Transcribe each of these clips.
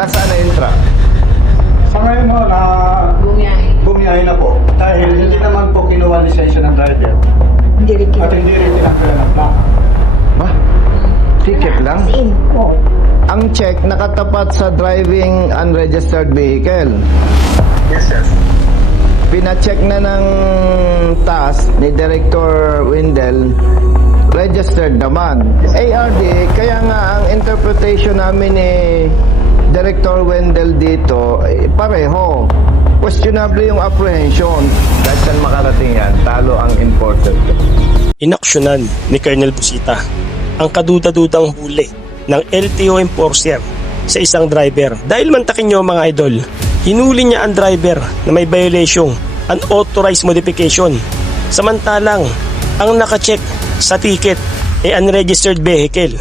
Nasaan na yung truck? Sa ngayon no, na bumiyahe na po. Dahil hindi naman po kinuha lisensya ng driver. At hindi rin tinanggalan ng plaka. Ba? Ticket lang? Oo. Ang check nakatapat sa driving unregistered vehicle. Yes, sir. Pina-check na ng task ni Director Wendell, registered naman. ARD, kaya nga ang interpretation namin ni Director Wendell dito, pareho. Questionable yung apprehension. Kahit saan makarating yan, talo ang imported. Inaksyonan ni Colonel Busita ang kaduda-dudang huli ng LTO enforcer sa isang driver. Dahil mantakin nyo mga idol, hinuli niya ang driver na may violation, unauthorized modification. Samantalang, ang nakacheck sa ticket ay unregistered vehicle.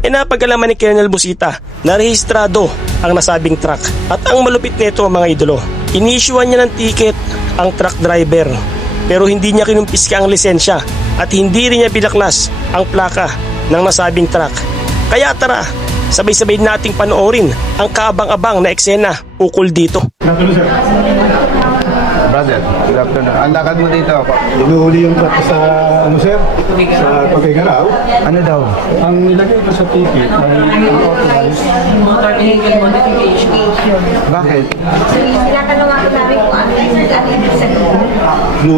E napag-alaman ni Colonel Busita na rehistrado ang nasabing truck. At ang malupit nito mga idolo, inisyuan niya ng ticket ang truck driver pero hindi niya kinumpiska ang lisensya at hindi rin niya binaklas ang plaka ng nasabing truck. Kaya tara, sabay-sabay nating panoorin ang kaabang-abang na eksena ukol dito. Natuloy, sir. Brother, good afternoon. Ang lakad mo dito. Inuhuli yung truck sa, ano sir? Sa Pagkagalaw. Ano daw? Ang nilagay ko sa ticket ay unauthorized. Motor vehicle modification. Bakit? Tinatanong ako namin kung ano yung ibig sabihin.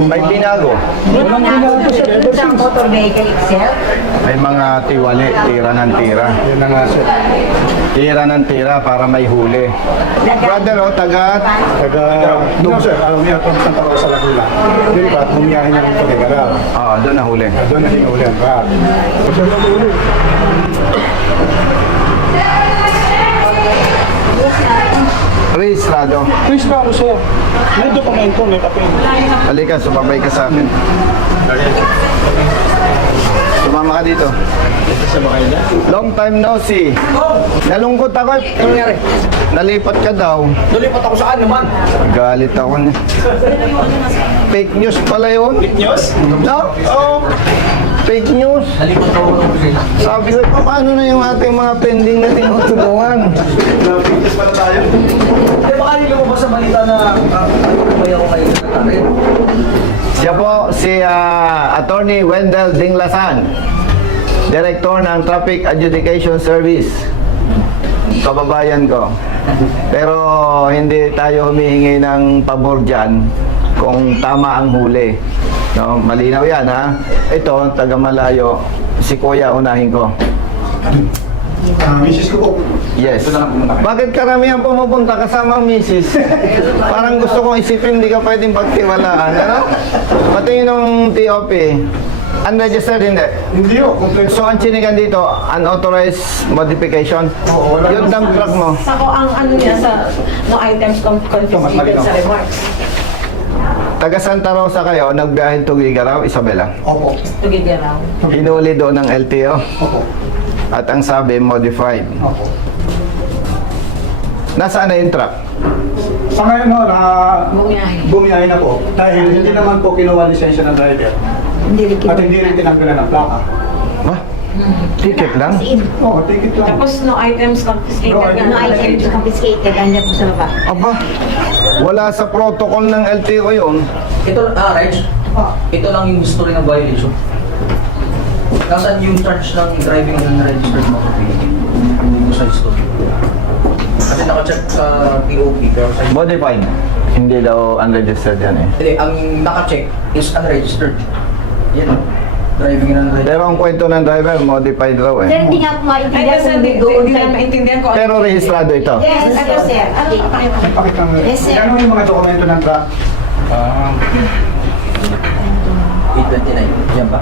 May binago. Walang ginagawa ko sir. Ever Sa since. motor vehicle itself. May mga tiwali, tira ng tira. Yan na nga sir. Tira ng tira para may huli. Brother, oh, taga... No sir, umiyak ko sa Santa Rosa, Laguna. Hindi ba, bumiyahe niya ng Pagkagalaw. Doon nahuli. Doon na hinuli ang truck. Kasi nahuli. Rehistrado. Please na ako sir. May dokumento, may papel. Halika, sumabay ka sa akin. Sumama ka dito. Long time no see. Nalungkot ako. Ano nangyari? Nalipat ka daw. Nalipat ako saan naman? Galit ako niya. Fake news pala yun. Fake news? No? Oo. Fake news. Nalipat ako ng kusina. Sabi ko, paano na yung ating mga pending na tinutulungan? Nalipat pala tayo. Eh baka yung lumabas sa balita na may ako kayo natarin. Siya po si Attorney Wendell Dinglasan, Director ng Traffic Adjudication Service. Kababayan ko. Pero hindi tayo humihingi ng pabor dyan kung tama ang huli. No, malinaw yan ha. Ito, taga malayo. Si Kuya unahin ko. Misis ko po. Yes. Bakit karamihan pumupunta kasama ang misis? Parang gusto kong isipin, hindi ka pwedeng pagtiwalaan. Ano? Pati yung TOP, unregistered hindi. Hindi o, kompleto. So ang chinigan dito, unauthorized modification. Oo, wala Yung dump truck mo, Sako ang ano niya sa no items confiscated sa remarks. taga Santa Rosa kayo, nagbiyahin to Gigaraw, Isabela. Opo. Tugigiraw. Hinuli doon ng LTO. Opo. At ang sabi, modified. Opo. Nasaan na yung truck? Sa ngayon no, na Bumiyahe. bumiyahe na po. Dahil hindi naman po kinuha lisensya ng driver. Hindi rin At hindi rin tinanggalan ng plaka. Ma? Ticket lang? Oo, ticket lang. Tapos no items confiscated. No No items confiscated. Andyan po sa baba. Aba, wala sa protocol ng LTO yun. Ito, Reg, ito lang yung history ng violation. Nasaan yung charge ng driving ng unregistered motor vehicle? Hindi ko sa history. Kasi naka-check sa POP pero sa Modified. Hindi daw unregistered yan eh. Hindi, ang naka-check is unregistered. Yan. Driving ng unregistered. Pero ang kwento ng driver, modified raw Sir, eh. hindi nga po Ay, maintindihan kasi kung hindi doon na sa... maintindihan ko. Pero rehistrado ito. Yes, ano sir? Ano? Pakita mo. Yes, sir. Ano yung mga dokumento ng truck? 829. Yan ba?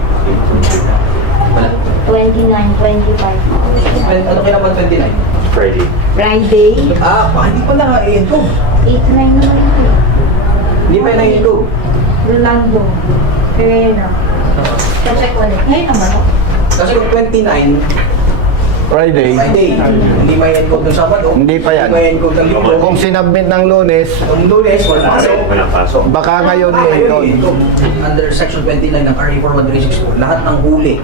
Wala. 29, 25. Ano kaya naman 29? Friday. Friday. Hindi pa na i-go. 8, 9 naman ito. Hindi pa na i-go. Rolando. Pereira. Check ulit. Ngayon naman ako. Kasi kung 29, Friday. Friday, hindi may encode ng Sabado. Hindi pa yan. Hindi may encode ng Linggo. Kung sinabmit ng Lunes, Nung Lunes, wala pasok. baka ngayon i-encode. Under Section 29 ng RA 41364, lahat ng huli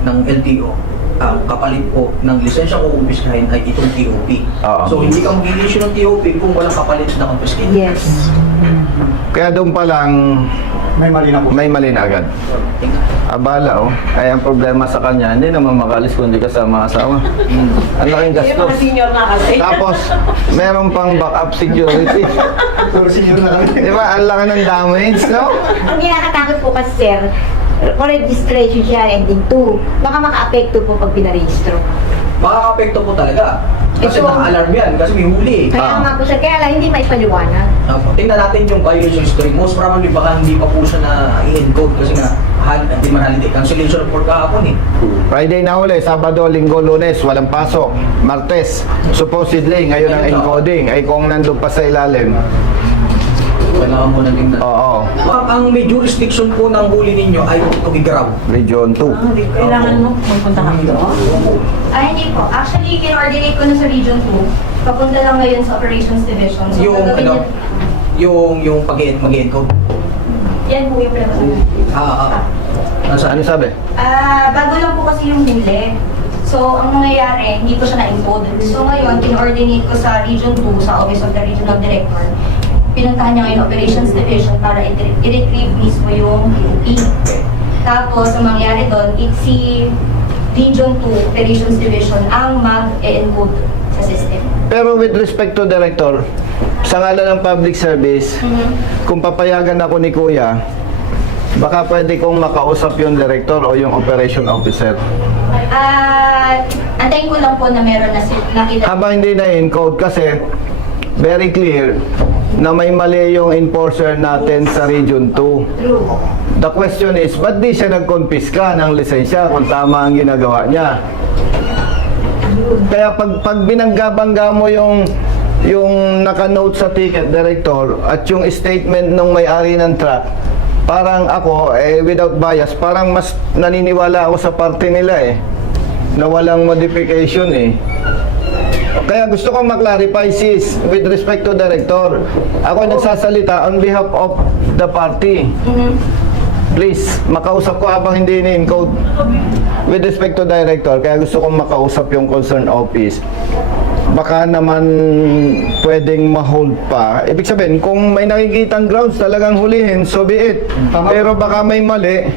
ng LTO kapalit po ng lisensya ko kumpiskahin ay itong TOP. Oo. So hindi ka mag-issue ng TOP kung walang kapalit na confiscate. Yes. Kaya doon pa lang May mali na po. may mali na agad. Abala oh. Ay ang problema sa kanya, hindi naman makalis kung hindi kasama asawa. Ang laking Yung mga gastos. senior na kasi. Tapos, meron pang backup security. Pero senior na kami. Di ba? Ang laki ng damage, no? Ang kinakatakot po kasi, sir, kung registration siya ending 2, baka maka-apekto po pag pinarehistro. Makaka-apekto po talaga. Kasi Ito. naka-alarm yan, kasi may huli. Kaya nga po siya, kaya lang hindi maipaliwanag. Tingnan natin yung violation history. Most probably baka hindi pa po siya na i-encode kasi nga hindi man holiday cancellation report kahapon eh. Friday na huli, Sabado, Linggo, Lunes, walang pasok. Martes, supposedly, ngayon ang encoding. Ay kung nandun pa sa ilalim. Kailangan mo na tingnan. Oo, Ang may jurisdiction po ng huli ninyo ay Tugigaraw. Region 2. Kailangan mo pupunta kami doon? Ay, hindi po. Actually, kin-coordinate ko na sa Region 2. Papunta lang ngayon sa Operations Division. So, Yung gagawin ano, niya- yung mag-encode. Yan po yung pinag-usapan. Ano sabi? Bago lang po kasi yung huli. So, ang nangyayari, hindi ko siya na-encode. So, ngayon, kin-coordinate ko sa Region 2, sa Office of the Regional Director. Pinuntahan niya ngayon Operations Division para i-retrieve mismo yung POP. Tapos, ang mangyari doon, it's si Region 2 Operations Division ang mag-encode sa system. Pero with respect to Director, sa ngalan ng public service, kung papayagan ako ni Kuya, baka pwede kong makausap yung Director o yung Operation Officer. Antayin ko lang po na meron na nakita. Habang hindi na-encode kasi very clear na may mali yung enforcer natin sa Region 2. True. The question is, ba't di siya nagkonpiska ng lisensya kung tama ang ginagawa niya? Kaya pag binanggabangga mo yung naka-note sa ticket, Director, at yung statement ng may-ari ng truck, parang ako, without bias, parang mas naniniwala ako sa parte nila na walang modification Kaya gusto kong maklarify, sis, with respect to Director. Ako nagsasalita on behalf of the party. Please, makausap ko habang hindi ni-encode. With respect to Director, kaya gusto kong makausap yung concerned office. Baka naman pwedeng ma-hold pa. Ibig sabihin, kung may nakikitang grounds talagang hulihin, so be it. Pero baka may mali,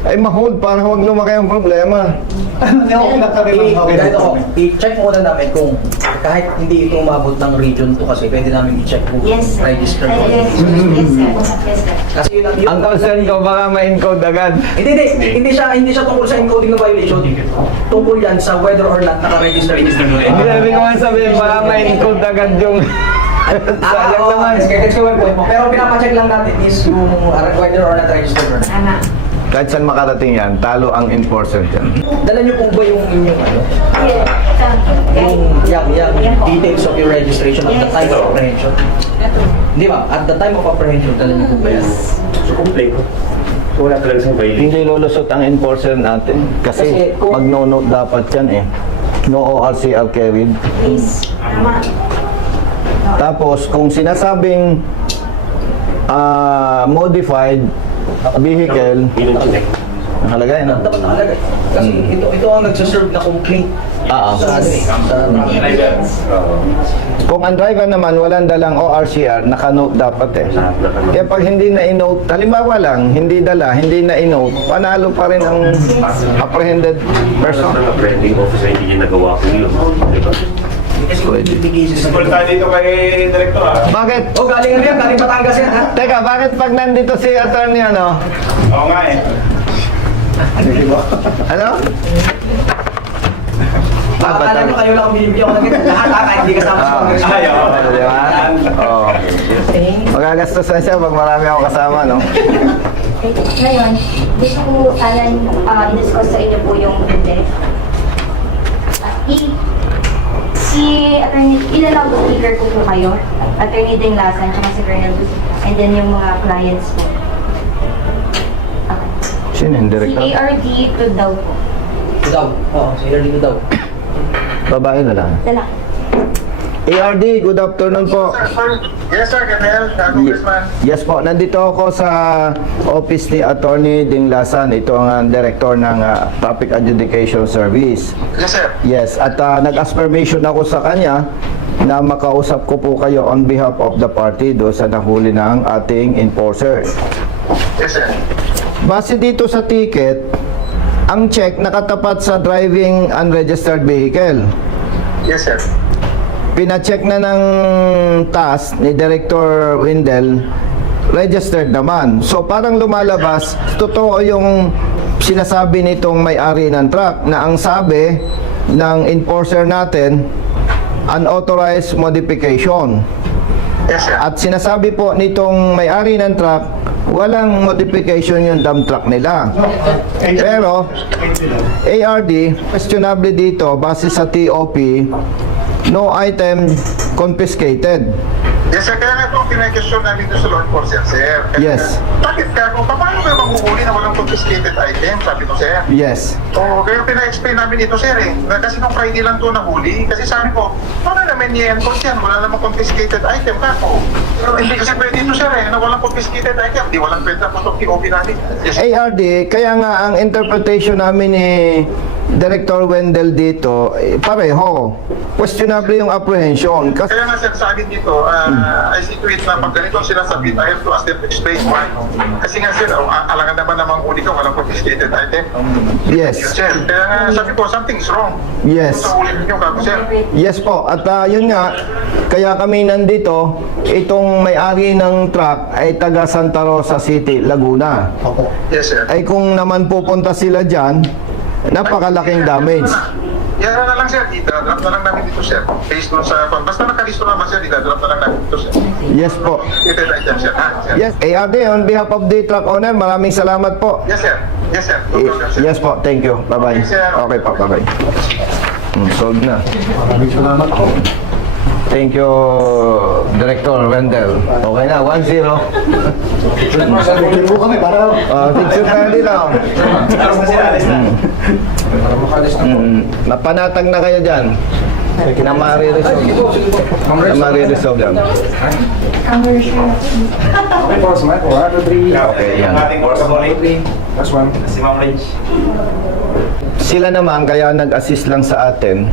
ay ma-hold para huwag lumaki ang problema. Hindi ako pinagsabi ng Kahit ako, i-check muna namin kung kahit hindi ito umabot ng Region 2 kasi pwede namin i-check kung Yes, sir. register Yes, ko. sir. Yes, sir. Yes, sir. Kasi yun ang Ang concern ko, baka ma-encode agad. Hindi siya tungkol sa encoding ng violation. Tungkol yan sa whether or not naka-register in the Hindi sabi ko nga sabihin, baka ma-encode agad yung... Sayang naman. Gets ko yung point mo. Pero pinapacheck lang natin is yung whether or not registered or not. Tama. Kahit saan makarating yan, talo ang enforcer dyan. Dala niyo po ba yung inyong ano? Yes. Yung details of your registration at the time of apprehension? Hindi ba? At the time of apprehension, dala niyo po ba yan? So, kompleto. So, wala talaga sa violation. Hindi lulusot ang enforcer natin. Kasi Kasi kung- mag-no-note dapat yan No ORCR carried. Yes. Tama. Tapos, kung sinasabing modified vehicle, Inunod nakalagay na. Dapat nakalagay. Kasi ito ang nagsaserve na complaint sa ano sa Kung ang driver naman walang dalang ORCR, naka-note dapat Kaya pag hindi na i-note, halimbawa lang, hindi dala, hindi na i-note, panalo pa rin ang apprehended person. Sa apprehending officer, hindi niya nagawa ko yun. Diba? kasi may cases. Punta dito kay Director Bakit? Oh, galing ano yan? Galing Batangas yan ha? Teka, bakit pag nandito si attorney Oo nga Ano? Akala nyo kayo lang ang binibigyan ko ng ganito. Lahat hindi kasama sa congressman. Ay, oo. Di ba? Oo. Magagastos na siya pag marami ako kasama, no? Ngayon, gusto ko sana i-discuss sa inyo po yung hindi. Ilalawag speaker ko po kayo. Attorney Dinglasan, tsaka si Colonel Bus. And then yung mga clients po. Okay. Sino yung Si director? ARD to daw po. Daw. Oo, si Erling daw. Babae na lang. Dala. ARD, good afternoon po. Yes, sir, Colonel. Congressman. Yes po, nandito ako sa office ni Attorney Dinglasan. Ito ang director ng Traffic Adjudication Service. Yes, sir. Yes, at nag-ask permission ako sa kanya na makausap ko po kayo on behalf of the party do sa nahuli ng ating enforcer. Yes, sir. Base dito sa ticket, ang check nakatapat sa driving unregistered vehicle. Yes, sir. Pina-check na ng task ni Director Wendell, registered naman. So parang lumalabas, totoo yung sinasabi nitong may-ari ng truck na ang sabi ng enforcer natin, unauthorized modification. Yes, sir. At sinasabi po nitong may-ari ng truck, walang modification yung dump truck nila. Pero, ARD, questionable dito, base sa TOP, no item confiscated. Yes, sir. Kaya nga po, pinag-question namin doon sa law enforcer, sir. Kaya, Yes. Bakit ka? Kung paano kayo maghuhuli na walang confiscated item? Sabi ko, sir. Yes. Oo, kaya pina-explain namin ito, sir, eh. Kasi nung Friday lang ito nahuli. Kasi sabi ko, paano namin i-enforce yan? Wala namang confiscated item, kako. Pero hindi kasi pwede ito, sir, eh, na walang confiscated item. Di walang pwede na pasok TOP natin. Yes, sir. ARD, kaya nga ang interpretation namin ni Director Wendell dito, pareho. Questionable yung apprehension. Kasi Kaya nga, sir, sa amin dito, I see to it na pag ganito ang sinasabi, I have to ask them to explain why. Kasi nga, sir, alangan naman namang uli ka, walang confiscated item. yes. Sir, kaya nga sabi ko, something is wrong. Yes. Sa ulit niyo, kako, sir. Yes po. At yun nga, kaya kami nandito, itong may-ari ng truck ay taga Santa Rosa City, Laguna. Yes, sir. Ay kung naman pupunta sila dyan, napakalaking damage. Yan na lang, sir. Idadrop na lang namin dito, sir. Based doon sa... Basta nakalisto naman, sir. Idadrop na lang namin dito, sir. Yes po. Confiscated item, sir. Ha, sir? Yes, ARD, on behalf of the truck owner, maraming salamat po. Yes, sir. Yes, sir. No problem, sir. Yes po, thank you. Bye-bye. Okay, sir. Okay po, bye-bye. Solved na. Maraming salamat po. Thank you, Director Wendell. Okay na, 1-0. Picture po kami para... Picture tayo dito. Mapanatag na kayo dyan. Na mariresolve. Na mariresolve yan. Okay, yan. Ating boss, That's one. Si Ma'am Rich. Sila naman, kaya nag-assist lang sa atin,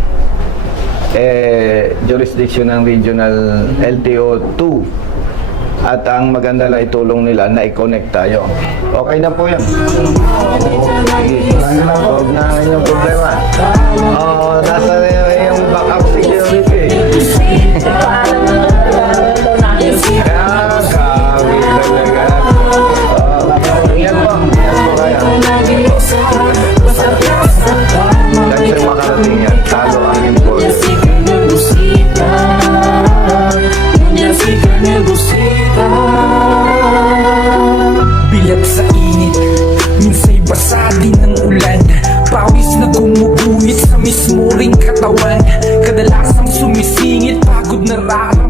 jurisdiction ng Regional LTO 2. At ang maganda lang itulong nila na i-connect tayo. Okay na po yan. Huwag na yung problema. Nasa yung backup security. Kami talaga. Ingat po. Kaya. Dahil sa makarating yan, talo ang import. Bilat sa init, minsa'y basa din ng ulan. Pawis na gumuguhit sa mismo ring katawan. Kadalasang sumisingit, pagod na raraw.